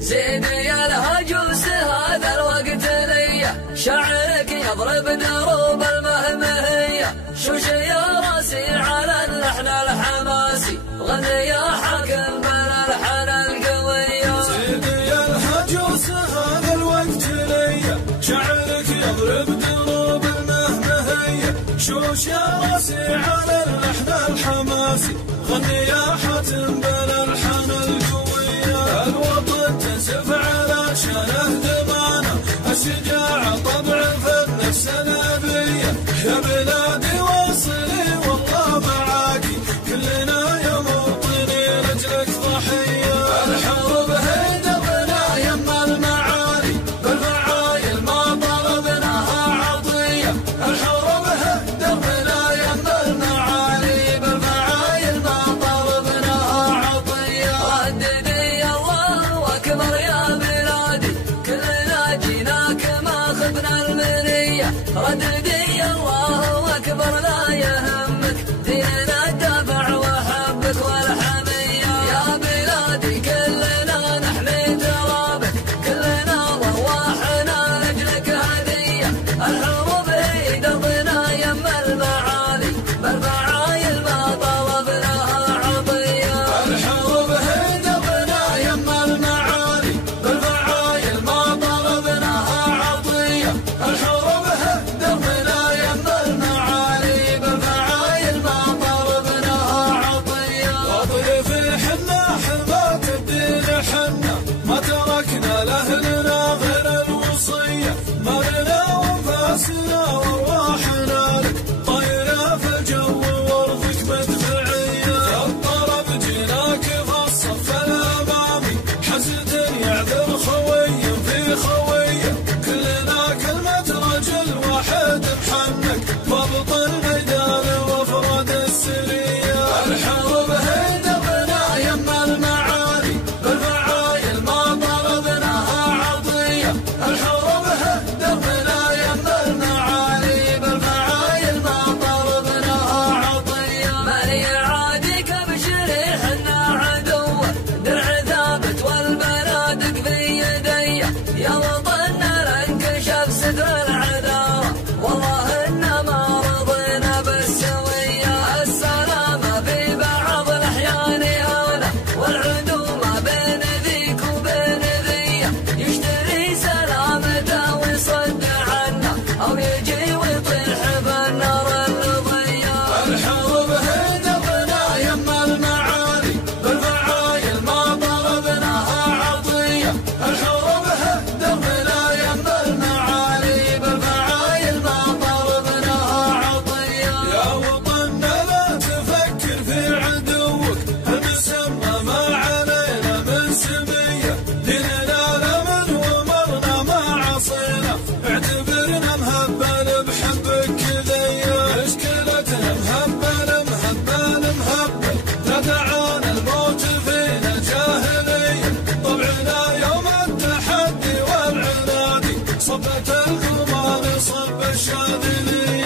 زيني الهجوس هذا الوقت ليا، شعرك يضرب دروب المهمهية، شوش يا راسي على اللحن الحماسي، غني يا حاكم بالألحان القوية. زيني الهجوس هذا الوقت ليا، شعرك يضرب دروب المهمهية، شوش يا راسي على اللحن الحماسي، غني يا حاتم بالألحان القوية. الوطن تنسف على شانه دمانه، الشجاعة طبع في النفس نبية، يا بلادي واصلي والله معاكي، كلنا يا موطني رجلك ضحية. الحروب هدفنا يما المعالي، بالفعايل ما طلبناها عطية، الحروب هدفنا يما المعالي، بالفعايل ما طلبناها عطية. رددي الله أكبر يا بلادي، كلنا جيناك ما خذنا المنية، رددي الله أكبر لا يهمك، ديننا الدفع وحبك والحمية. يا بلادي كلنا نحمي ترابك، كلنا وارواحنا لأجلك هدية، الحروب هي دربنا يما المعالي، بالفعايل ما طلبناها عطية. الحروب هدفنا يما المعالي، بالفعايل ما طلبناها عطية، الحروب هدفنا يما المعالي، بالفعايل ما طلبناها عطية. واطرف الحنة حماة الدين حنا، ما تركنا لأهلنا غير الوصية، مالنا وانفاسنا وارواحنا لك، طايرة في الجو وارضك مدفعية. الطرب جيناك في الصف الأمامي، حسد يعذر خوي في خوية، كلنا كلمة رجل واحد محنك، ضبط الميدان وافراد السرية. الحروب هدفنا يما المعالي، بالفعايل ما طلبناها عطية، الحروب هدفنا يما المعالي، بالفعايل ما طلبناها عطية. ماني عاديك ابشري حنا عدوة، درع ثابت والبنادق في يدي، يا وطننا لانكشف ستر العداوة، والله إنا ما رضينا بالسوية. السلامة في بعض الأحيان هونة، والعدومة بين ذيك وبين ذي، يشتري سلامته ويصد عنا، أو يجي ويطيح بالنار الضية. الحروب هدفنا يما المعالي، بالفعايل ما طلبناها عطية، الحروب هدفنا يما المعالي، بالفعايل ما طلبناها عطية. يا وطننا لا تفكر في عدوك، المسمى ما علينا من سمية، ديننا لمن ومرنا ما عصينا، اعتبرنا مهبل بحبك كذية، مشكلتنا مهبل مهبل مهبل، لا دعانا الموت فينا جاهلية، طبعنا يوم التحدي والعنادي، صبت القمار صب الشاذلية.